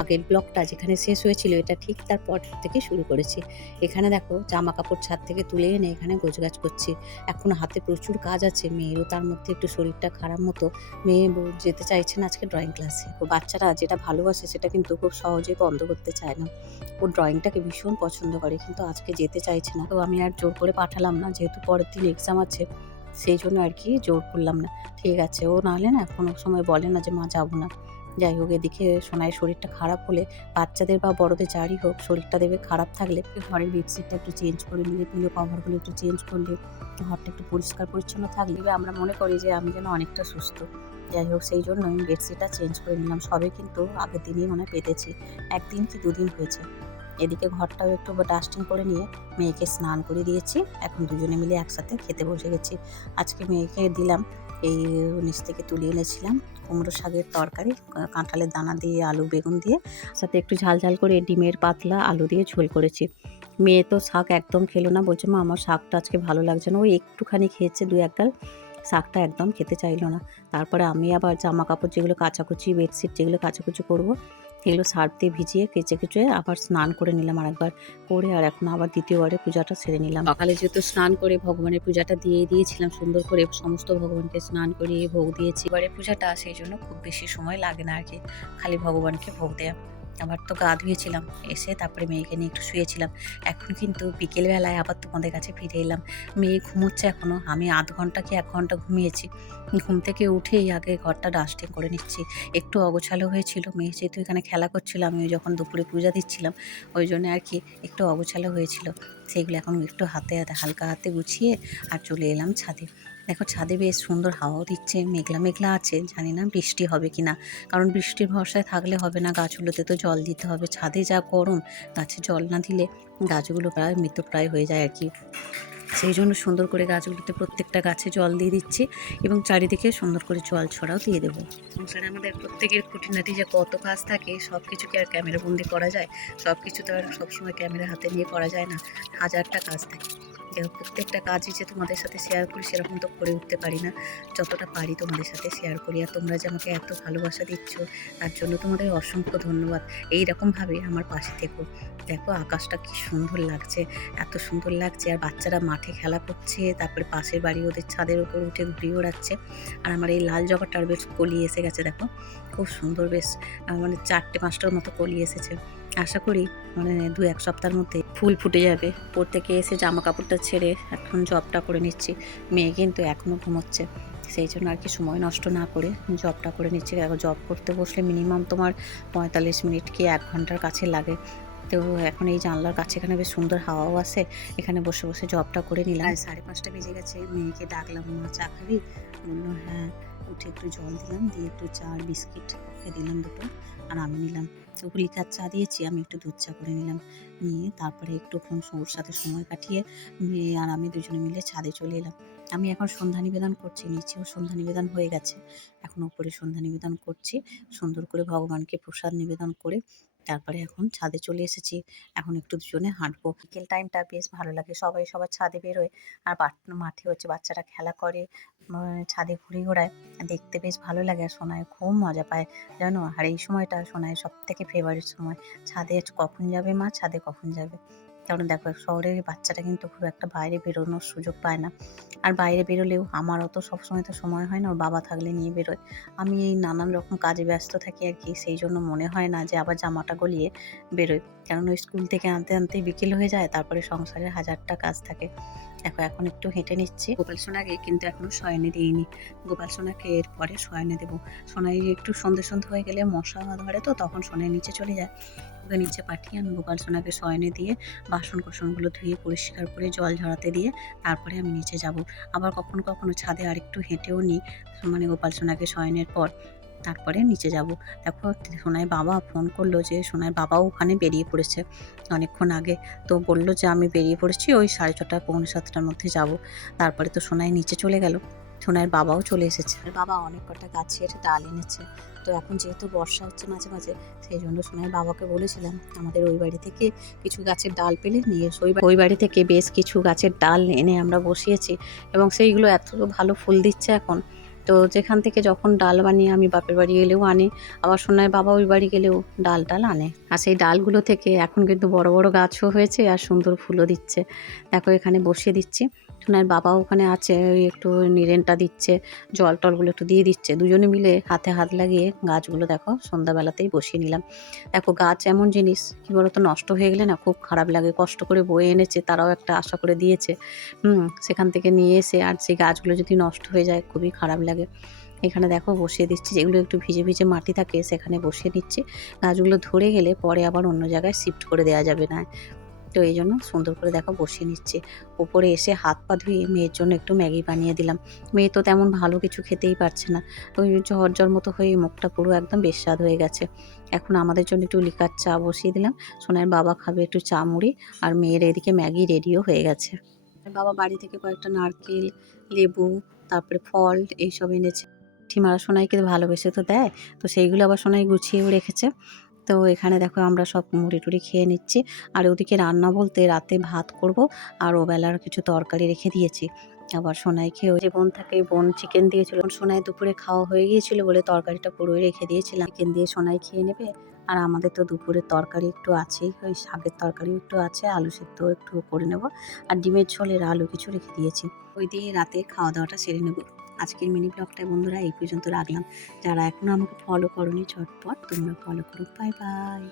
আগের ব্লগটা যেখানে শেষ হয়েছিল এটা ঠিক তারপর থেকে শুরু করেছি। এখানে দেখো জামা কাপড় ছাদ থেকে তুলে এনে এখানে গোছগাছ করছি। এখন হাতে প্রচুর কাজ আছে, মেয়েরও তার মধ্যে একটু শরীরটা খারাপ মতো। মেয়ে যেতে চাইছে না আজকে ড্রয়িং ক্লাসে। ও বাচ্চারা যেটা ভালোবাসে সেটা কিন্তু খুব সহজেই বন্ধ করতে চায় না। ও ড্রয়িংটাকে ভীষণ পছন্দ করে, কিন্তু আজকে যেতে চাইছে না। তো আমি আর জোর করে পাঠালাম না, যেহেতু পরের দিন এক্সাম আছে সেই জন্য আর কি জোর করলাম না। ঠিক আছে, ও নাহলে না কোনো সময় বলে না যে মা যাবো না। যাই হোক, এদিকে সোনাইয়ের শরীরটা খারাপ হলে বাচ্চাদের বা বড়দের যারই হোক শরীরটা দেবে খারাপ থাকলে ঘরের বেডশিটটা একটু চেঞ্জ করে নিলে, পিলো কভারগুলো একটু চেঞ্জ করলে, ঘরটা একটু পরিষ্কার পরিচ্ছন্ন থাকলে আমরা মনে করি যে আমি যেন অনেকটা সুস্থ। যাই হোক, সেই জন্য আমি বেডশিটটা চেঞ্জ করে নিলাম। সবে কিন্তু আগের দিনই মনে হয় পেতেছি, 1 দিন কি 2 দিন হয়েছে। এদিকে ঘরটাও একটু ডাস্টিং করে নিয়ে মেয়েকে স্নান করে দিয়েছি। এখন দুজনে মিলে একসাথে খেতে বসে গেছি। আজকে মেয়েকে দিলাম এই নিচ থেকে তুলে এনেছিলাম কুমড়ো শাকের তরকারি, কাঁঠালের দানা দিয়ে আলু বেগুন দিয়ে, সাথে একটু ঝাল ঝাল করে ডিমের পাতলা আলু দিয়ে ঝোল করেছি। মেয়ে তো শাক একদম খেলো না, বলছে মা আমার শাকটা আজকে ভালো লাগছে না। ওই একটুখানি খেয়েছে 2-1 ডাল, শাকটা একদম খেতে চাইলো না। তারপরে আমি আবার জামা কাপড় যেগুলো কাচাকুচি, বেডশিট যেগুলো কাচাকুচি করবো এগুলো সার্ফ দিয়ে ভিজিয়ে কেচে কুচে আবার স্নান করে নিলাম আরেকবার করে, আর এখন আবার দ্বিতীয়বারে পূজাটা সেরে নিলাম। সকালে যেহেতু স্নান করে ভগবানের পূজাটা দিয়ে দিয়েছিলাম সুন্দর করে, সমস্ত ভগবানকে স্নান করিয়ে ভোগ দিয়েছি। এবারে পূজাটা সেই জন্য খুব বেশি সময় লাগে না আর কি, খালি ভগবানকে ভোগ দেয়া। আবার তো গা ধুয়েছিলাম, এসে তারপরে মেয়েকে নিয়ে একটু শুয়েছিলাম। এখন কিন্তু বিকেলবেলায় আবার তোমাদের কাছে ফিরে এলাম। মেয়ে ঘুমোচ্ছে এখনও, আমি আধ ঘন্টা কি 1 ঘন্টা ঘুমিয়েছি। ঘুম থেকে উঠেই আগে ঘরটা ডাস্টিং করে নিচ্ছি। একটু অগোছালো হয়েছিল, মেয়ে যেহেতু এখানে খেলা করছিল, আমি যখন দুপুরে পূজা দিচ্ছিলাম ওই জন্য আর কি একটু অগোছালো হয়েছিল। সেইগুলো এখন একটু হাতে হালকা হাতে গুছিয়ে আর চলে এলাম ছাদে। দেখো ছাদে বেশ সুন্দর হাওয়াও দিচ্ছে, মেঘলা মেঘলা আছে, জানি না বৃষ্টি হবে কি না। কারণ বৃষ্টির ভরসায় থাকলে হবে না, গাছগুলোতে তো জল দিতে হবে। ছাদে যা গরম, গাছে জল না দিলে গাছগুলো প্রায় মৃতপ্রায় হয়ে যায় আর কি। সেই জন্য সুন্দর করে গাছগুলোতে প্রত্যেকটা গাছে জল দিয়ে দিচ্ছি এবং চারিদিকে সুন্দর করে জল ছড়াও দিয়ে দেবো। সংসারে আমাদের প্রত্যেকের খুঁটিনাটি যে কত কাজ থাকে, সব কিছুকে আর ক্যামেরা বন্দি করা যায়? সব কিছু তো আর সবসময় ক্যামেরা হাতে নিয়ে করা যায় না, হাজারটা কাজ থাকে। প্রত্যেকটা কাজই যে তোমাদের সাথে শেয়ার করি সেরকম তো করে উঠতে পারি না, যতটা পারি তোমাদের সাথে শেয়ার করি। আর তোমরা যে আমাকে এত ভালোবাসা দিচ্ছ তার জন্য তোমাদের অসংখ্য ধন্যবাদ। এইরকমভাবে আমার পাশে থেকো। দেখো আকাশটা কি সুন্দর লাগছে, এত সুন্দর লাগছে। আর বাচ্চারা মাঠে খেলা করছে, তারপরে পাশের বাড়ি ওদের ছাদের উপর উঠে ঘুরিয়ে ওড়াচ্ছে। আর আমার এই লাল জবাটার বেশ কলি এসে গেছে, দেখো খুব সুন্দর, বেশ মানে 4টে-5টার মতো কলি এসেছে। আশা করি মানে 2-1 সপ্তাহের মধ্যে ফুল ফুটে যাবে। পড়তে এসে জামা কাপড়টা ছেড়ে এখন জবটা করে নিচ্ছি। মেয়ে কিন্তু এখনও ঘুমোচ্ছে, সেই জন্য আর কি সময় নষ্ট না করে জবটা করে নিচ্ছি। জব করতে বসলে মিনিমাম তোমার 45 মিনিট কি 1 ঘন্টার কাছে লাগে। তো এখন এই জানলার কাছে এখানে বেশ সুন্দর হাওয়াও আসে, এখানে বসে বসে জবটা করে নিলাম। 5:30 বেজে গেছে, মেয়েকে ডাকলাম, মা চা খাবি? বললো হ্যাঁ। উঠে একটু জল দিলাম, দিয়ে একটু চা আর বিস্কিট ওকে দিলাম দুটো, আর আমি নিলাম তো লিকার চা দিয়েছি, আমি একটু দুধ চা করে নিলাম। নিয়ে তারপরে একটুক্ষণ ওর সাথে সময় কাটিয়ে মেয়ে আর আমি দুজনে মিলে ছাদে চলে এলাম। আমি এখন সন্ধ্যা নিবেদন করছি, নিচেও সন্ধ্যা নিবেদন হয়ে গেছে, এখন উপরে সন্ধ্যা নিবেদন করছি। সুন্দর করে ভগবানকে প্রসাদ নিবেদন করে তারপরে এখন ছাদে চলে এসেছি। এখন একটু দুজনে হাঁটবো। বিকেল টাইমটা বেশ ভালো লাগে, সবাই সবার ছাদে বেরোয় আর মাঠে হচ্ছে বাচ্চারা খেলা করে, ছাদে ঘুরে ওড়ায়, দেখতে বেশ ভালো লাগে। আর সোনাই খুব মজা পায় জানো। আর এই সময়টা সোনাইয়ের সবথেকে ফেভারিট সময়। ছাদে কখন যাবে মা, ছাদে কখন যাবে? কারণ দেখো শহরের বাচ্চাটা কিন্তু খুব একটা বাইরে বেরোনোর সুযোগ পায় না। আর বাইরে বেরোলেও আমারও তো সবসময় তো সময় হয় না, ওর বাবা থাকলে নিয়ে বেরোয়। আমি এই নানান রকম কাজে ব্যস্ত থাকি আর কি, সেই জন্য মনে হয় না যে আবার জামাটা গলিয়ে বেরোয়। কারণ ওই স্কুল থেকে আনতে আনতেই বিকেল হয়ে যায়, তারপরে সংসারের হাজারটা কাজ থাকে। দেখো এখন একটু হেঁটে নিচ্ছি। গোপাল সোনাকে কিন্তু এখনো শয়নে দিইনি, গোপাল সোনাকে এরপরে শয়নে দেবো। সোনাই একটু সন্ধে সন্ধে হয়ে গেলে মশা ধরে, তো তখন সোনাই নিচে চলে যায়। ওকে নিচে পাঠিয়ে আমি গোপাল সোনাকে শয়নে দিয়ে বাসন কোসনগুলো ধুয়ে পরিষ্কার করে জল ঝরাতে দিয়ে তারপরে আমি নিচে যাব। আবার কখনো কখনো ছাদে আরেকটু হেঁটেও নিই, মানে গোপাল সোনাকে শয়নের পর তারপরে নিচে যাব। দেখো সোনাই বাবা ফোন করলো যে সোনাই বাবাও ওখানে বেরিয়ে পড়েছে অনেকক্ষণ আগে। তো বললো যে আমি বেরিয়ে পড়েছি, ওই 6:30 পৌনে 7টার মধ্যে যাব। তারপরে তো সোনাই নিচে চলে গেল। সোনাইয়ের বাবাও চলে এসেছে। আর বাবা অনেক কটা গাছের ডাল এনেছে। তো এখন যেহেতু বর্ষা হচ্ছে মাঝে মাঝে, সেই জন্য সোনাইয়ের বাবাকে বলেছিলাম আমাদের ওই বাড়ি থেকে কিছু গাছের ডাল পেলে নিয়ে এসো। ওই বাড়ি থেকে বেশ কিছু গাছের ডাল এনে আমরা বসিয়েছি এবং সেইগুলো এত ভালো ফুল দিচ্ছে এখন। তো যেখান থেকে যখন ডাল বানিয়ে আমি বাপের বাড়ি গেলেও আনি, আবার সোনাইয়ের বাবা ওই বাড়ি গেলেও ডাল আনে। আর সেই ডালগুলো থেকে এখন কিন্তু বড় বড় গাছও হয়েছে আর সুন্দর ফুলও দিচ্ছে। দেখো এখানে বসিয়ে দিচ্ছি। সোনাইয়ের বাবা ওখানে আছে, ওই একটু নিরেনটা দিচ্ছে, জল টলগুলো একটু দিয়ে দিচ্ছে। দুজনে মিলে হাতে হাত লাগিয়ে গাছগুলো দেখো সন্ধ্যাবেলাতেই বসিয়ে নিলাম। দেখো গাছ এমন জিনিস, কী বলতো, নষ্ট হয়ে গেলে না খুব খারাপ লাগে। কষ্ট করে বয়ে এনেছে, তারাও একটা আশা করে দিয়েছে, সেখান থেকে নিয়ে এসে আর সেই গাছগুলো যদি নষ্ট হয়ে যায় খুবই খারাপ লাগে। এখানে দেখো বসিয়ে দিচ্ছি, যেগুলো একটু ভিজে ভিজে মাটি থাকে সেখানে বসিয়ে নিচ্ছি। গাছগুলো ধরে গেলে পরে আবার অন্য জায়গায় শিফট করে দেওয়া যাবে না। তো এই জন্য সুন্দর করে দেখো বসিয়ে নিচ্ছি। ওপরে এসে হাত পা ধুয়ে মেয়ের জন্য একটু ম্যাগি বানিয়ে দিলাম। মেয়ে তো তেমন ভালো কিছু খেতেই পারছে না, ওই জ্বর মতো হয়ে মুখটা পুরো একদম বেস্বাদ হয়ে গেছে। এখন আমাদের জন্য একটু লিকার চা বসিয়ে দিলাম। সোনার বাবা খাবে একটু চা মুড়ি, আর মেয়ের এদিকে ম্যাগি রেডিও হয়ে গেছে। বাবা বাড়ি থেকে কয়েকটা নারকেল, লেবু, তারপরে ফল এইসব এনেছে। ঠিমারা সোনাইকে ভালোবেসে তো দেয়, তো সেইগুলো আবার সোনাই গুছিয়েও রেখেছে। তো এখানে দেখো আমরা সব মুড়ি টুড়ি খেয়ে নিচ্ছি। আর ওদিকে রান্না বলতে রাতে ভাত করব, আর ওবেলার কিছু তরকারি রেখে দিয়েছি। আবার সোনাইকে ওই যে বোন থাকে, বোন চিকেন দিয়েছিল, সোনাই দুপুরে খাওয়া হয়ে গিয়েছিল বলে তরকারিটা পুরোই রেখে দিয়েছিলাম। চিকেন দিয়ে সোনাই খেয়ে নেবে। আর আমাদের তো দুপুরের তরকারি একটু আছেই, ওই শাকের তরকারি একটু আছে, আলু সেদ্ধ একটু করে নেব, আর ডিমের ঝোলের আলু কিছু রেখে দিয়েছি। ওই দিয়ে রাতে খাওয়া দাওয়াটা সেরে নেব। আজকের মিনি ব্লগটা বন্ধুরা এই পর্যন্ত রাখলাম। যারা এখনো আমাকে ফলো করোনি ঝটপট তোমরা ফলো করো। Bye bye.